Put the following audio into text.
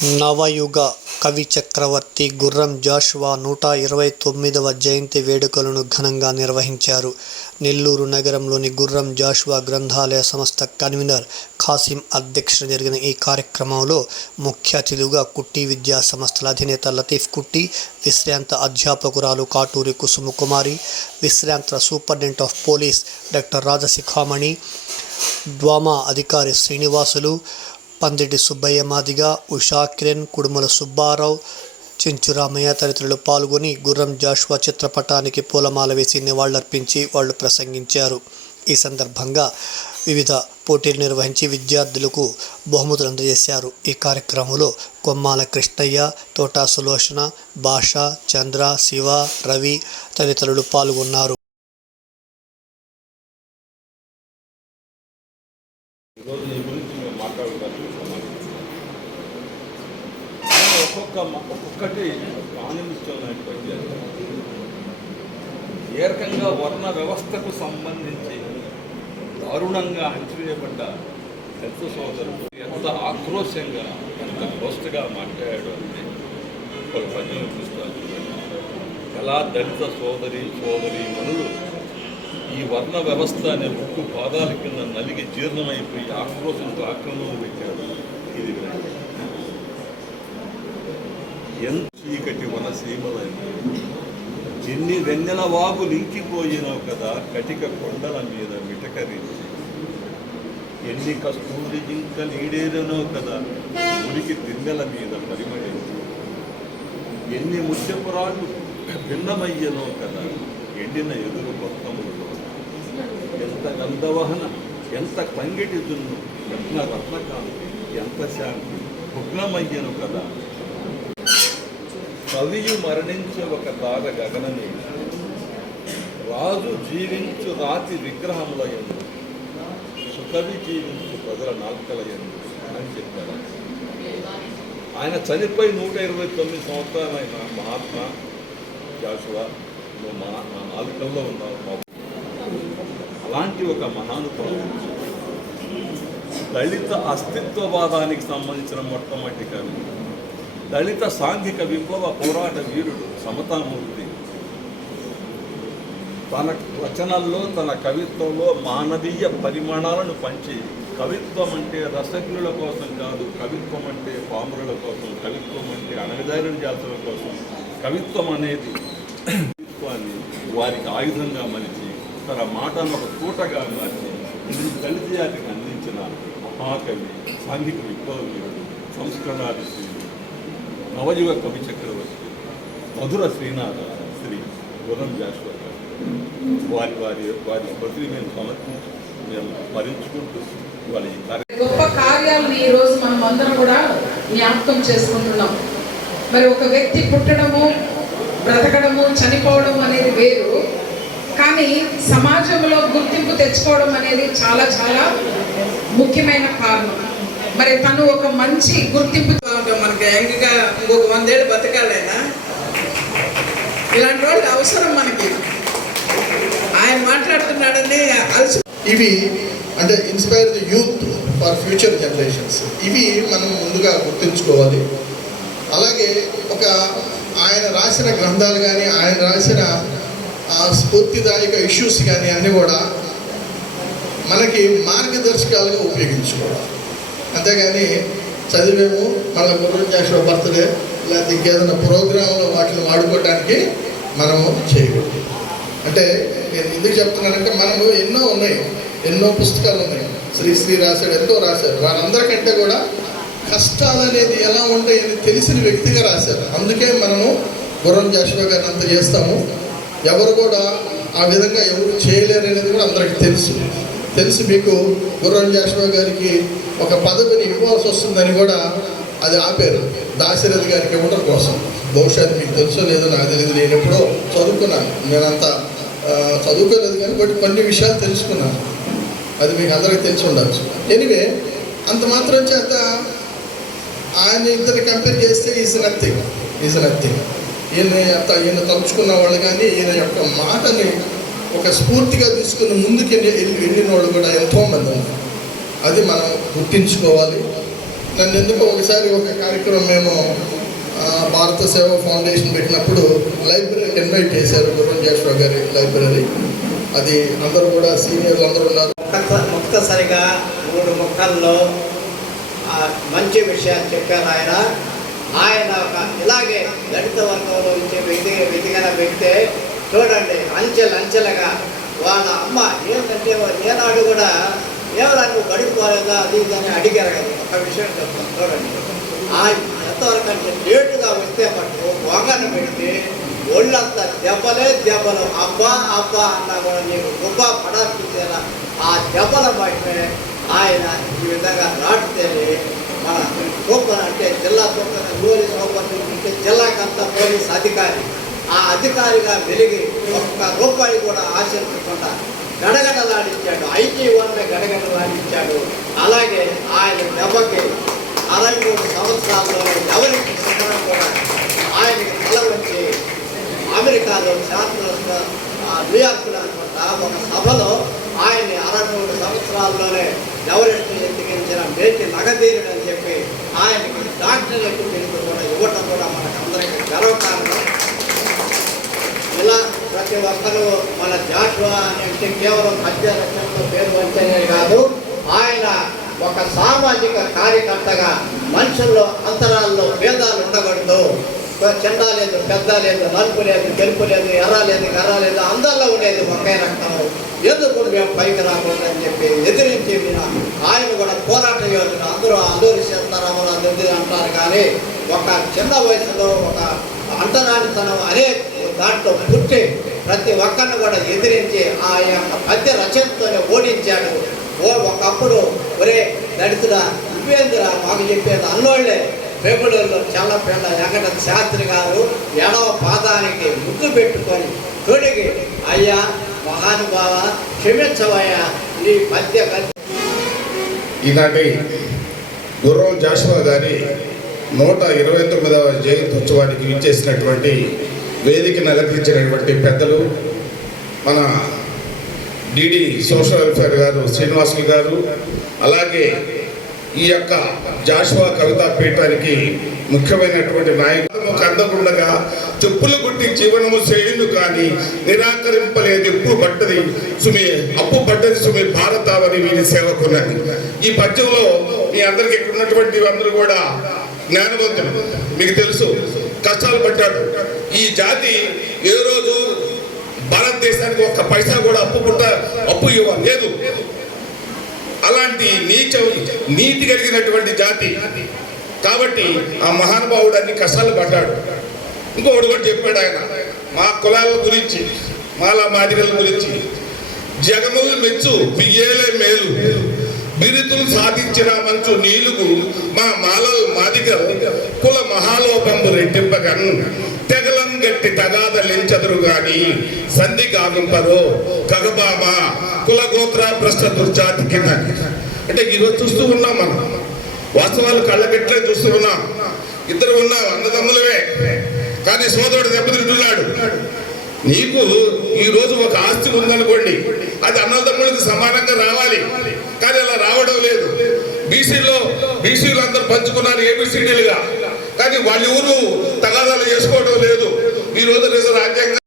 నవయుగ కవి చక్రవర్తి గుర్రం జాషువా నూట ఇరవై తొమ్మిదవ జయంతి వేడుకలను ఘనంగా నిర్వహించారు. నెల్లూరు నగరంలోని గుర్రం జాషువా గ్రంథాలయ సంస్థ కన్వీనర్ ఖాసిం అధ్యక్షత జరిగిన ఈ కార్యక్రమంలో ముఖ్య అతిథిగా కుట్టి విద్యా సంస్థల అధినేత లతీఫ్ కుట్టి విశ్రాంత అధ్యాపకురాలు కాటూరి కుసుమకుమారి విశ్రాంత superintendent of police doctor Rajashikhamani DWMA అధికారి శ్రీనివాసులు పందిటి సుబ్బయ్య మాదిగ ఉషా కిరణ్ కుడుమల సుబ్బారావు చెంచురామయ్య తదితరులు పాల్గొని గుర్రం జాషువా చిత్రపటానికి పూలమాల వేసి నివాళులర్పించి వాళ్ళు ప్రసంగించారు. ఈ సందర్భంగా వివిధ పోటీలు నిర్వహించి విద్యార్థులకు బహుమతులు అందజేశారు. ఈ కార్యక్రమంలో కొమ్మాల కృష్ణయ్య తోటా సులోచన భాష చంద్ర శివ రవి తదితరులు పాల్గొన్నారు ఈరోజు నీ గురించి మేము మాట్లాడుకోవాలి ఒక్కొక్క మ- ఒక్కొక్కటి ఆనందిస్తున్నటువంటి ఏ రకంగా వర్ణ వ్యవస్థకు సంబంధించి దారుణంగా అణచివేయబడ్డ దళిత సోదరుడు ఎంత ఆక్రోశంగా ఎంత పోస్ట్గా మాట్లాడాడు అంటే ఒక పద్యం చూస్తారు ఎలా దళిత సోదరి సోదరి మనులు ఈ వర్ణ వ్యవస్థ అనే ముక్కు పాదాల కింద నలిగి జీర్ణమైపోయి ఆక్రోశంతో ఆక్రమణ పెట్టాడు ఇది ఎంత చీకటి వన సీమలైన ఎన్ని వెన్నెల వాగు లింకిపోయినావు కదా కటిక కొండల మీద మిటకరించి. ఎన్ని కస్తూరి జింక నీడేరనో కదా మురికి తిన్నెల మీద పరిమళించి. ఎన్ని ముత్యపురాలు భిన్నమయ్యనో కదా ఎండిన ఎదురు మొత్తములలో ఎంత గంధవహన ఎంత కంగిటి దున్ను ఎంత రత్నకాంతి ఎంత శాంతి భుగ్నమయ్యను కదా కవియు మరణించే ఒక తార గగనని రాజు జీవించు రాతి విగ్రహముల ఎందు సుకవి జీవించు ప్రజల నాల్కల ఎందు అని చెప్పారు ఆయన చనిపోయి నూట ఇరవై తొమ్మిది సంవత్సరాలు ఆయన మహాత్మా జాషువా. నువ్వు మా నా నాలుకల్లో ఉన్నావు బాబు అలాంటి ఒక మహానుభావుడు. దళిత అస్తిత్వవాదానికి సంబంధించిన మొట్టమొదటి కవి. దళిత సాంఘిక విప్లవ పోరాట వీరుడు సమతామూర్తి. తన రచనల్లో తన కవిత్వంలో మానవీయ పరిమాణాలను పంచి కవిత్వం అంటే రసజ్ఞుల కోసం కాదు కవిత్వం అంటే పామురుల కోసం కవిత్వం అంటే అణగదారుల జాతుల కోసం కవిత్వం అనేది కవిత్వాన్ని వారికి ఆయుధంగా మలిచి తన మాటను ఒక కూటగా మార్చి ఇది దళిత జాతికి అందించిన మహాకవి సాంఘిక విప్లవ వీరుడు నవయుగ కవి చక్రవర్తి మధుర శ్రీనాథ శ్రీ గురం జాషువా వారి వారి వారి స్మృతిని మేము సమర్పించు మేము స్మరించుకుంటూ వాళ్ళ ఈ గొప్ప కార్యాలను ఈ రోజు మనం అందరం కూడా జ్ఞాపకం చేసుకుంటున్నాం. మరి ఒక వ్యక్తి పుట్టడము బ్రతకడము చనిపోవడం అనేది వేరు. కానీ సమాజంలో గుర్తింపు తెచ్చుకోవడం అనేది చాలా చాలా ముఖ్యమైన కారణం. మరి తను ఒక మంచి గుర్తింపు మనకి యంగ్గా ఇంకొక వందేళ్ళు బతకాలైనా. ఇలాంటి వాళ్ళు అవసరం మనకి. ఆయన మాట్లాడుతున్నాడని అలసి. ఇవి అంటే inspire the youth for future generations ఇవి మనం ముందుగా గుర్తుంచుకోవాలి. అలాగే ఒక ఆయన రాసిన గ్రంథాలు కానీ ఆయన రాసిన ఆ, స్ఫూర్తిదాయక ఇష్యూస్ కానీ అన్నీ కూడా మనకి మార్గదర్శకాలుగా ఉపయోగించుకోవాలి. అంతేగాని చదివేము మళ్ళీ గుర్రం బర్త్డే లేకపోతే ఇంకేదైనా ప్రోగ్రాంలో వాటిని వాడుకోవడానికి మనము చేయకూడదు. అంటే నేను ఎందుకు చెప్తున్నానంటే మనము ఎన్నో ఉన్నాయి. ఎన్నో పుస్తకాలు ఉన్నాయి. శ్రీ శ్రీ రాశాడు ఎంతో రాశారు వారందరికంటే కూడా కష్టాలు అనేది ఎలా ఉంటాయని తెలిసిన వ్యక్తిగా రాశారు అందుకే మనము గుర్రం జాషువా గారిని అంత చేస్తాము. ఎవరు కూడా ఆ విధంగా ఎవరు చేయలేరు అనేది కూడా అందరికీ తెలుసు. తెలిసి మీకు గుర్రం జాషువా గారికి ఒక పదవిని ఇవ్వాల్సి వస్తుందని కూడా అది ఆపారు. దాశరథి గారికి ఇవ్వడం కోసం. బహుశా అది మీకు తెలుసో లేదో నాకు తెలియదు. నేను ఎప్పుడో చదువుకున్నాను. నేనంతా చదువుకోలేదు కానీ బట్ కొన్ని విషయాలు తెలుసుకున్నాను. అది మీకు అందరికీ తెలిసి ఉండవచ్చు ఎనివే అంత మాత్రం చేత ఆయన ఇద్దరు కంపేర్ చేస్తే ఈజ్ నథింగ్ ఈజ్ నథింగ్ ఈయన అంత ఈయన తలుచుకున్న వాళ్ళు కానీ ఈయన యొక్క మాటని ఒక స్ఫూర్తిగా తీసుకుని ముందుకు వెళ్ళి వెళ్ళిన వాళ్ళు కూడా ఎంతోమంది ఉన్నారు. అది మనం గుర్తించుకోవాలి. నన్ను ఎందుకో ఒకసారి ఒక కార్యక్రమం మేము భారత సేవ ఫౌండేషన్ పెట్టినప్పుడు లైబ్రరీకి ఇన్వైట్ చేశారు గుర్రం గారి లైబ్రరీ. అది అందరూ కూడా సీనియర్లు అందరూ ఉన్నారు. ముక్త- మూడు మొక్కల్లో ఆ, మంచి విషయాలు చెప్పారు ఆయన. ఆయన ఒక ఇలాగే దళిత వర్గంలో ఇచ్చే వ్యక్తిగా వ్యక్తిగా వ్యక్తే చూడండి అంచెలు అంచెలుగా వాళ్ళ అమ్మ ఏంటంటే ఏనాడు కూడా ఏమన్నా నువ్వు గడిపోలేదా అది ఇది అని అడిగారు కదా. ఒక విషయం చెప్తాను చూడండి. ఆ ఎంతవరకు అంటే లేటుగా వస్తే మటు వంగన పెడితే ఒళ్ళంతా దెబ్బలే దెబ్బలు. అబ్బా అబ్బా అన్నా కూడా నీకు గొప్ప పడాల్సిందేలా. ఆ దెబ్బల బయటనే ఆయన ఈ విధంగా నాటితేనే మన సూపర్ అంటే జిల్లా సూపర్ పోలీస్ సూపర్ అంటే జిల్లాకంతా పోలీస్ అధికారి. ఆ అధికారిగా వెలిగి ఒక్క రూపాయి కూడా ఆశించకుండా గడగడలాడించాడు. IT one గడగడలాడించాడు. అలాగే ఆయన దెబ్బకి అరవై మూడు సంవత్సరాల్లో ఎవరికి శిఖరం కూడా ఆయనకి తలవచ్చి అమెరికాలో శాస్త్ర న్యూయార్క్లో అనుకుంటా ఒక సభలో ఆయన్ని అరవై మూడు సంవత్సరాల్లోనే ఎవరెస్ట్ ఎత్తికించిన మేటి నగదీరుడు అని చెప్పి ఆయనకి డాక్టరేట్ బిరుదు కూడా ఇవ్వటం కూడా మనకందరికీ గర్వకారణం. ఇలా ప్రతి ఒక్కరూ మన జాషువా అని అంటే కేవలం మధ్యరచనలో పేరు వచ్చేదే కాదు ఆయన ఒక సామాజిక కార్యకర్తగా మనుషుల్లో అంతరాల్లో భేదాలు ఉండకూడదు. చిన్న లేదు పెద్ద లేదు నలుపు లేదు తెలుపు లేదు ఎర్ర లేదు కర్ర లేదు అందరిలో ఉండేది ఒకే రక్తం. ఎందుకు మేము పైకి రాకూడదు అని చెప్పి ఎదిరించి ఆయన కూడా పోరాట యోధులు అందరూ అల్లూరి సీతారామరాజు ఎదురు అంటారు కానీ ఒక చిన్న వయసులో ఒక అంటరానితనం అనే దాంట్లో పుట్టి ప్రతి ఒక్కరిని కూడా ఎదిరించి ఆ యొక్క పద్య రచనతోనే ఓడించాడు. ఓ ఒకప్పుడు ఒరే దళితుడా నువ్వేందిరా మాకు చెప్పేది అన్నోళ్ళే. పెంబులూరులో చల్లపేట వెంకట శాస్త్రి గారు ఎడవ పాదానికి ముద్దు పెట్టుకొని తొడిగి అయ్యా మహానుభావ క్షమించవయ్యా నీ పద్య గద్య ఈనాటి గుర్రం జాషువా గారి నూట ఇరవై తొమ్మిదవ జయంతి ఉత్సవానికి విచ్చేసినటువంటి వేదికను అలంకరించినటువంటి పెద్దలు మన డిడి సోషల్ వెల్ఫేర్ గారు శ్రీనివాసులు గారు అలాగే ఈ యొక్క జాషువా కవితా పీఠానికి ముఖ్యమైనటువంటి నాయకులు. కందకుండగా చెప్పులు గుట్టి జీవనము చేయును కానీ నిరాకరింపలేదు ఎప్పుడు పడ్డది సుమి అప్పు పడ్డది సుమి భారతావని వీరి సేవకున్నది. ఈ పద్యంలో మీ అందరికి ఇక్కడ ఉన్నటువంటి అందరూ కూడా జ్ఞానవంతులు. మీకు తెలుసు కష్టాలు పడ్డాడు. ఈ జాతి ఏ రోజు భారతదేశానికి ఒక్క పైసా కూడా అప్పు పుట్ట అప్పు ఇవ్వ లేదు. అలాంటి నీచ నీతి కలిగినటువంటి జాతి. కాబట్టి ఆ మహానుభావుడు అన్ని కష్టాలు పడ్డాడు. ఇంకొకటి కూడా చెప్పాడు ఆయన మా కులాల గురించి మాలా మాదిగల గురించి జగములు మెచ్చు బియ్యేలే మేలు. బిరుదులు సాధించిన మంచు నీలుగు మా మాలలు మాదిగ కుల మహాలోపంబు రెట్టింపగన్. తెగలం గట్టి తగాదలించదురు గాని సంధి కాగింపరు కగబామ కుల గోత్ర భ్రష్ట దుర్జాతి కింద. అంటే ఈరోజు చూస్తూ ఉన్నాం మనం. వాస్తవాలు కళ్ళగట్లే చూస్తూ ఉన్నాం. ఇద్దరు ఉన్నాం అన్నదమ్ములవే. కానీ సోదరుడు దెబ్బతింటున్నాడు. నీకు ఈరోజు ఒక ఆస్తి ఉందనుకోండి. అది అన్నదమ్ములకు సమానంగా రావాలి. కానీ అలా రావడం లేదు. బీసీలో బీసీలు అందరూ పంచుకున్నారు ఏబిసిడీలుగా కానీ వాళ్ళ ఊరు తగాదాలు చేసుకోవడం లేదు. ఈ రోజు నిజ రాజ్యాంగం